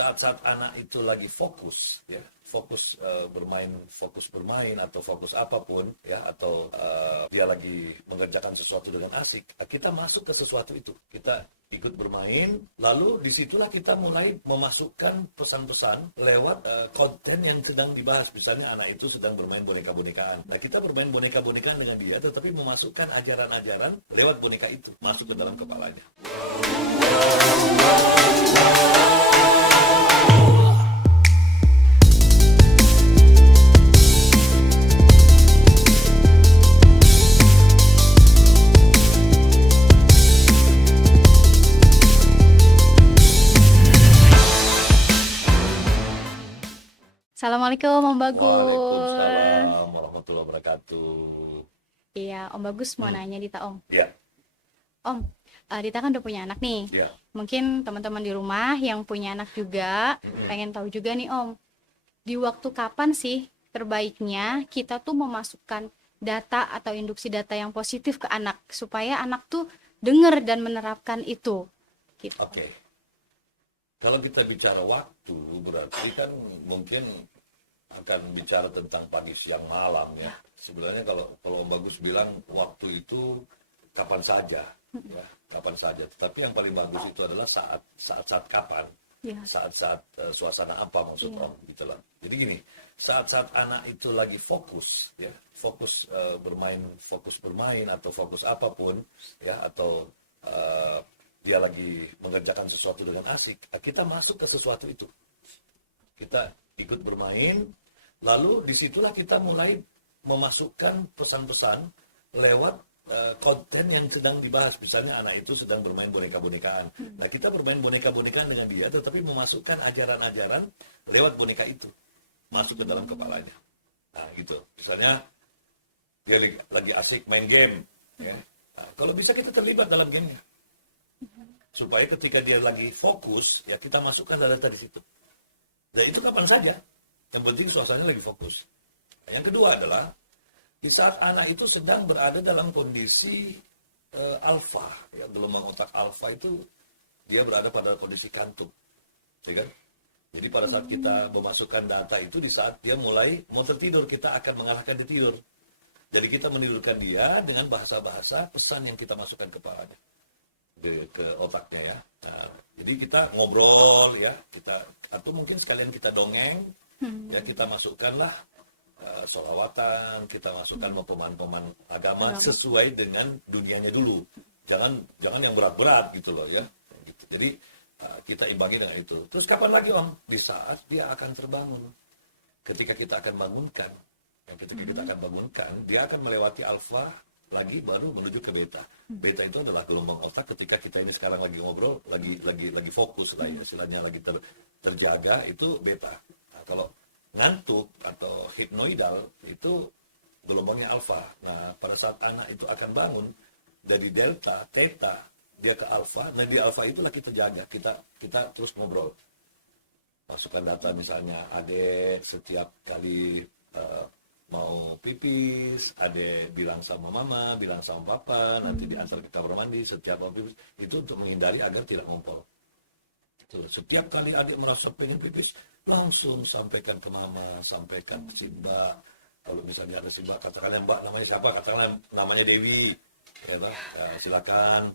saat-saat anak itu lagi fokus, ya, fokus bermain atau fokus apapun, ya, atau dia lagi mengerjakan sesuatu dengan asik, kita masuk ke sesuatu itu, kita ikut bermain, lalu disitulah kita mulai memasukkan pesan-pesan lewat konten yang sedang dibahas. Misalnya anak itu sedang bermain boneka-bonekaan. Nah, kita bermain boneka-bonekaan dengan dia, tetapi memasukkan ajaran-ajaran lewat boneka itu, masuk ke dalam kepalanya. Assalamualaikum Om Bagus. Waalaikumsalam warahmatullahi wabarakatuh. Iya, Om Bagus mau nanya Dita Om. Ya, Om, Dita kan udah punya anak nih. ya. Mungkin teman-teman di rumah yang punya anak juga pengen tahu juga nih Om. Di waktu kapan sih terbaiknya kita tuh memasukkan data atau induksi data yang positif ke anak supaya anak tuh denger dan menerapkan itu. Gitu. Oke. Kalau kita bicara waktu, berarti kan mungkin akan bicara tentang pagi, siang, malam, ya. Sebenarnya kalau Om Bagus bilang waktu itu kapan saja, ya, kapan saja. Tetapi yang paling bagus itu adalah saat kapan, Ya. saat suasana apa maksud Om, gitu lah. Jadi gini, saat anak itu lagi fokus, ya, fokus bermain atau fokus apapun, ya, atau dia lagi mengerjakan sesuatu dengan asik, kita masuk ke sesuatu itu, kita ikut bermain, lalu disitulah kita mulai memasukkan pesan-pesan lewat konten yang sedang dibahas. Misalnya anak itu sedang bermain boneka-bonekaan. Nah, kita bermain boneka-bonekaan dengan dia, tetapi memasukkan ajaran-ajaran lewat boneka itu, masuk ke dalam kepalanya. Nah, gitu. Misalnya dia lagi asik main game, ya. Nah, kalau bisa kita terlibat dalam gamenya, supaya ketika dia lagi fokus, ya, kita masukkan data di situ. Dan itu kapan saja, yang penting suasananya lagi fokus. Nah, yang kedua adalah di saat anak itu sedang berada dalam kondisi alfa, ya, gelombang otak alfa itu dia berada pada kondisi kantuk, ya kan? Jadi pada saat kita memasukkan data itu, di saat dia mulai mau tertidur, kita akan mengalahkan dia tidur. Jadi kita menidurkan dia dengan bahasa-bahasa pesan yang kita masukkan kepalanya, ke otaknya, ya. Nah, jadi kita ngobrol, ya, atau mungkin sekalian kita dongeng, ya, kita masukkanlah sholawatan, kita masukkan pemahaman agama sesuai dengan dunianya dulu. Jangan yang berat-berat gitu loh, ya. Gitu. Jadi kita imbangi dengan itu. Terus kapan lagi Om? Di saat dia akan terbangun. Ketika kita akan bangunkan, dia akan melewati alfa lagi baru menuju ke beta. Beta itu adalah gelombang otak ketika kita ini sekarang lagi ngobrol, lagi fokus lah, ya, istilahnya lagi terjaga, itu beta. Nah, kalau ngantuk atau hipnoidal itu gelombangnya alfa. Nah, pada saat anak itu akan bangun dari delta, theta, dia ke alfa. Nah, di alfa itulah kita jaga, kita terus ngobrol, masukkan data. Misalnya adek setiap kali mau pipis, adek bilang sama mama, bilang sama papa, nanti diantar ke kamar mandi setiap mau pipis, itu untuk menghindari agar tidak ngompol. Setiap kali adik merasa pengen pipis, langsung sampaikan ke mama, sampaikan ke si Mbak. Kalau misalnya ada si Mbak, katakanlah Mbak namanya siapa? Katakanlah namanya Dewi. Ya, silakan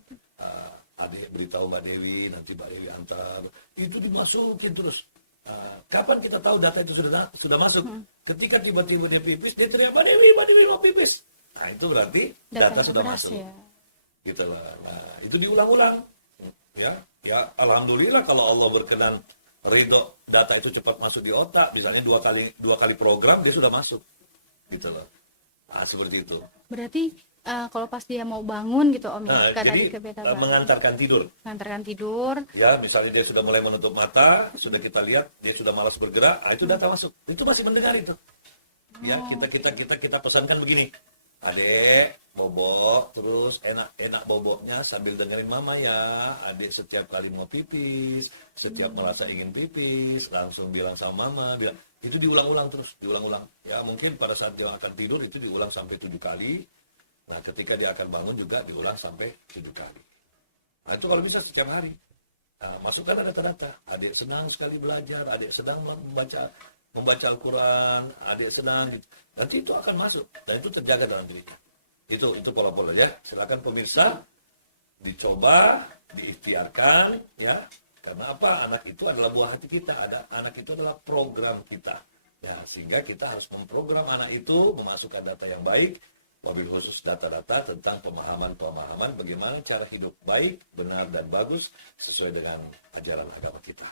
adik beritahu Mbak Dewi, nanti Mbak Dewi antar. Itu dimasukin terus. Kapan kita tahu data itu sudah masuk? Ketika tiba-tiba dia pipis, dia teriak, Mbak Dewi mau pipis. Nah, itu berarti data sudah masuk. Ya. Gitu lah. Nah, itu diulang-ulang. Ya, alhamdulillah kalau Allah berkenan ridho data itu cepat masuk di otak, misalnya dua kali program dia sudah masuk, gitu loh. Nah, seperti itu. Berarti kalau pas dia mau bangun gitu Om, Nah, ya, jadi mengantarkan tidur. Ya, misalnya dia sudah mulai menutup mata, sudah kita lihat dia sudah malas bergerak, itu data masuk. Itu masih mendengar itu. Ya, kita pesankan begini. Adek, bobok, terus enak boboknya sambil dengerin mama ya. Adek setiap kali mau pipis, setiap merasa ingin pipis, langsung bilang sama mama. Itu diulang-ulang terus, diulang-ulang. Ya, mungkin pada saat dia akan tidur itu diulang sampai 7 kali. Nah, ketika dia akan bangun juga diulang sampai 7 kali. Nah, itu kalau bisa setiap hari. Masukkan data-data. Adik senang sekali belajar, adik sedang membaca Al-Quran, adik senang. Nanti itu akan masuk dan itu terjaga dalam dirinya. Itu pola-pola ya. Silakan pemirsa dicoba, diikhtiarkan ya. Karena apa? Anak itu adalah buah hati kita. Anak itu adalah program kita. Ya, sehingga kita harus memprogram anak itu memasukkan data yang baik, wabil khusus data-data tentang pemahaman bagaimana cara hidup baik, benar dan bagus sesuai dengan ajaran agama kita.